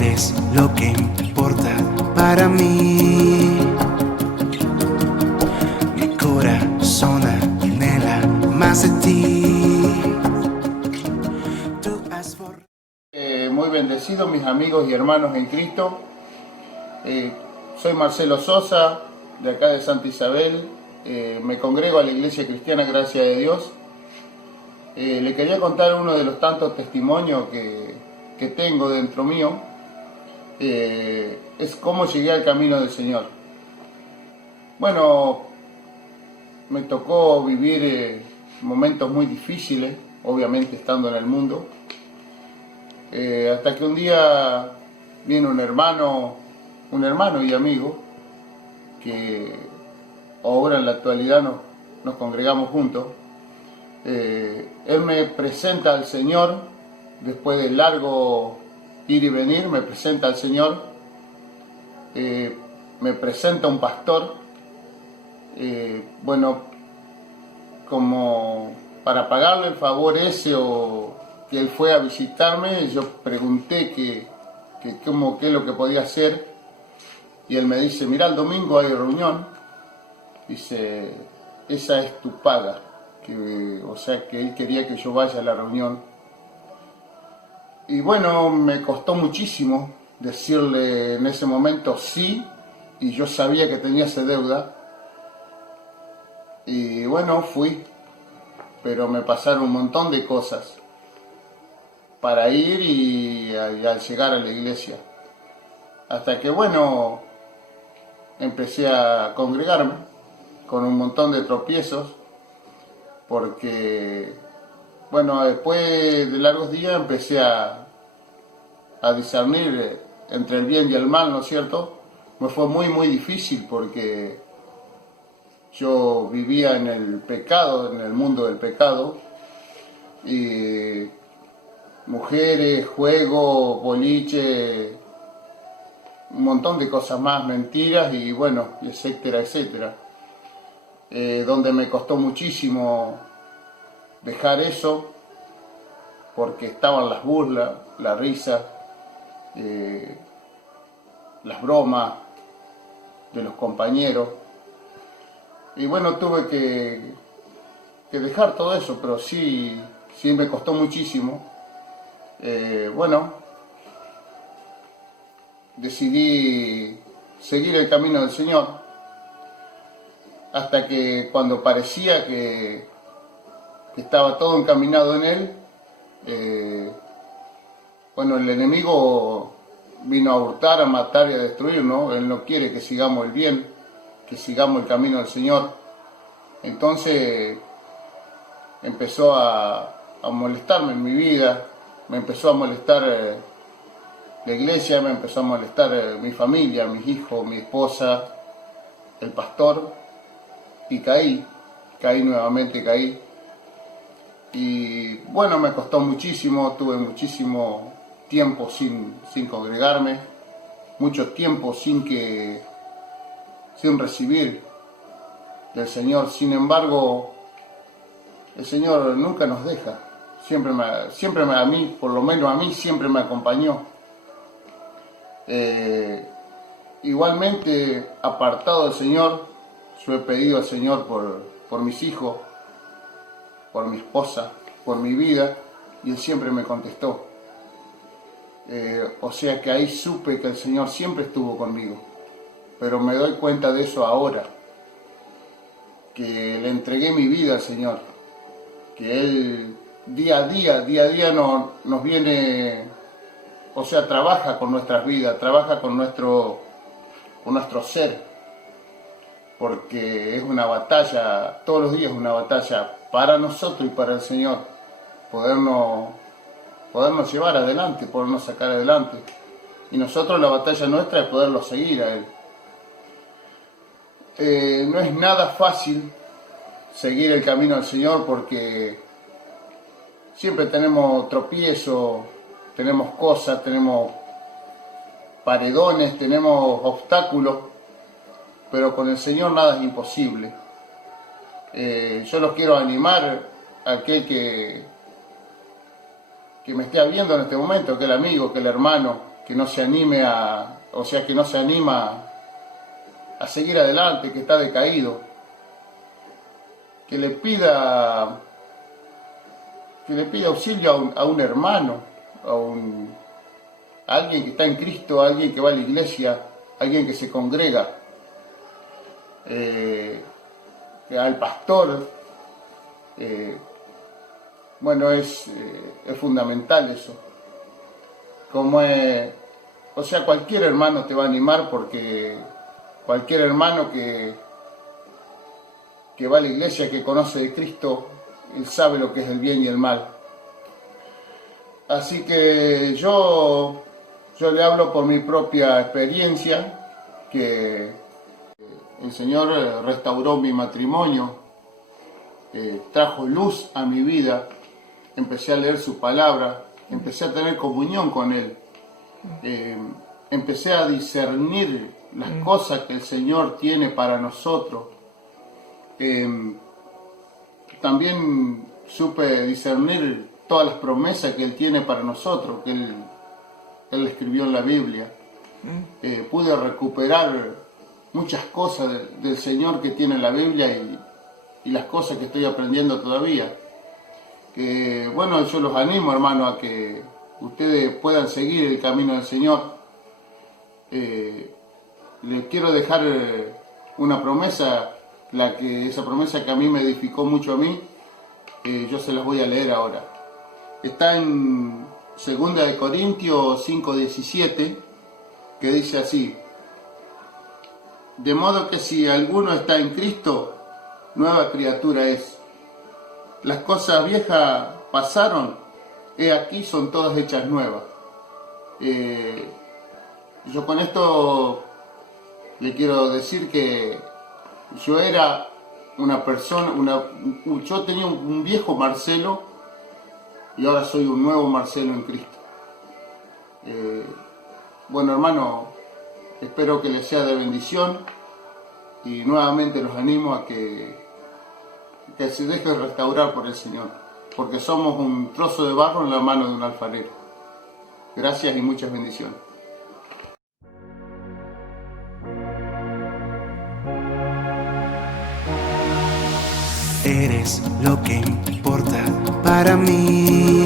eres lo que importa para mí. Mi corazón anhela más de ti. Tú has Muy bendecidos mis amigos y hermanos en Cristo. Soy Marcelo Sosa, de acá de Santa Isabel. Me congrego a la Iglesia Cristiana Gracia de Dios. Le quería contar uno de los tantos testimonios que tengo dentro mío. Es cómo llegué al camino del Señor. Bueno, me tocó vivir momentos muy difíciles, obviamente estando en el mundo. Hasta que un día viene un hermano y amigo, que ahora en la actualidad nos congregamos juntos. Él me presenta al Señor, después de largo ir y venir, me presenta al Señor, me presenta un pastor. Bueno, como para pagarle el favor ese o que él fue a visitarme, yo pregunté qué es lo que podía hacer, y él me dice: mira, el domingo hay reunión, dice, esa es tu paga, o sea que él quería que yo vaya a la reunión. Y bueno, me costó muchísimo decirle en ese momento sí, y yo sabía que tenía esa deuda, y bueno, fui, pero me pasaron un montón de cosas para ir y al llegar a la iglesia. Hasta que bueno, empecé a congregarme con un montón de tropiezos, porque bueno, después de largos días empecé a discernir entre el bien y el mal, ¿no es cierto? Me fue muy difícil porque yo vivía en el pecado, en el mundo del pecado, y mujeres, juego, boliche, un montón de cosas más, mentiras y bueno, etcétera. Donde me costó muchísimo dejar eso, porque estaban las burlas, la risa, las bromas de los compañeros. Y bueno, tuve que dejar todo eso, pero sí me costó muchísimo. Bueno, decidí seguir el camino del Señor, hasta que cuando parecía que estaba todo encaminado en Él, bueno, el enemigo vino a hurtar, a matar y a destruir, ¿no? Él no quiere que sigamos el bien, que sigamos el camino del Señor. Entonces empezó a molestarme en mi vida, me empezó a molestar la iglesia, me empezó a molestar mi familia, mis hijos, mi esposa, el pastor, y caí nuevamente. Y bueno, me costó muchísimo, tuve muchísimo tiempo sin congregarme, mucho tiempo sin recibir del Señor. Sin embargo, el Señor nunca nos deja, siempre a mí, por lo menos a mí, siempre me acompañó. Igualmente, apartado del Señor, yo he pedido al Señor por mis hijos, por mi esposa, por mi vida, y Él siempre me contestó. O sea que ahí supe que el Señor siempre estuvo conmigo, pero me doy cuenta de eso ahora, que le entregué mi vida al Señor, que Él día a día nos viene, o sea, trabaja con nuestras vidas, trabaja con nuestro ser, porque es una batalla, todos los días es una batalla para nosotros y para el Señor, podernos llevar adelante, podernos sacar adelante. Y nosotros, la batalla nuestra es poderlo seguir a Él. No es nada fácil seguir el camino del Señor, porque siempre tenemos tropiezos, tenemos cosas, tenemos paredones, tenemos obstáculos, pero con el Señor nada es imposible. Yo los quiero animar a aquel que me esté viendo en este momento, aquel amigo, aquel hermano que no se anime que no se anima a seguir adelante, que está decaído, que le pida auxilio a un hermano, a alguien que está en Cristo, a alguien que va a la iglesia, a alguien que se congrega, al pastor. Bueno, es fundamental eso. Cualquier hermano te va a animar, porque cualquier hermano que va a la iglesia, que conoce de Cristo, él sabe lo que es el bien y el mal. Así que yo le hablo por mi propia experiencia, que el Señor restauró mi matrimonio, trajo luz a mi vida, empecé a leer su palabra, empecé a tener comunión con Él, empecé a discernir las cosas que el Señor tiene para nosotros. También supe discernir todas las promesas que Él tiene para nosotros, que Él escribió en la Biblia. Pude recuperar muchas cosas del Señor que tiene en la Biblia y las cosas que estoy aprendiendo todavía. Bueno, yo los animo, hermano, a que ustedes puedan seguir el camino del Señor. Les quiero dejar una promesa, esa promesa que a mí me edificó mucho a mí. Yo se las voy a leer ahora. Está en 2 Corintios 5:17, que dice así: de modo que si alguno está en Cristo, nueva criatura es. Las cosas viejas pasaron, he aquí son todas hechas nuevas. Yo con esto le quiero decir que yo era una persona, yo tenía un viejo Marcelo y ahora soy un nuevo Marcelo en Cristo. Bueno, hermano, espero que les sea de bendición y nuevamente los animo a que se deje restaurar por el Señor, porque somos un trozo de barro en la mano de un alfarero. Gracias y muchas bendiciones. Eres lo que importa para mí.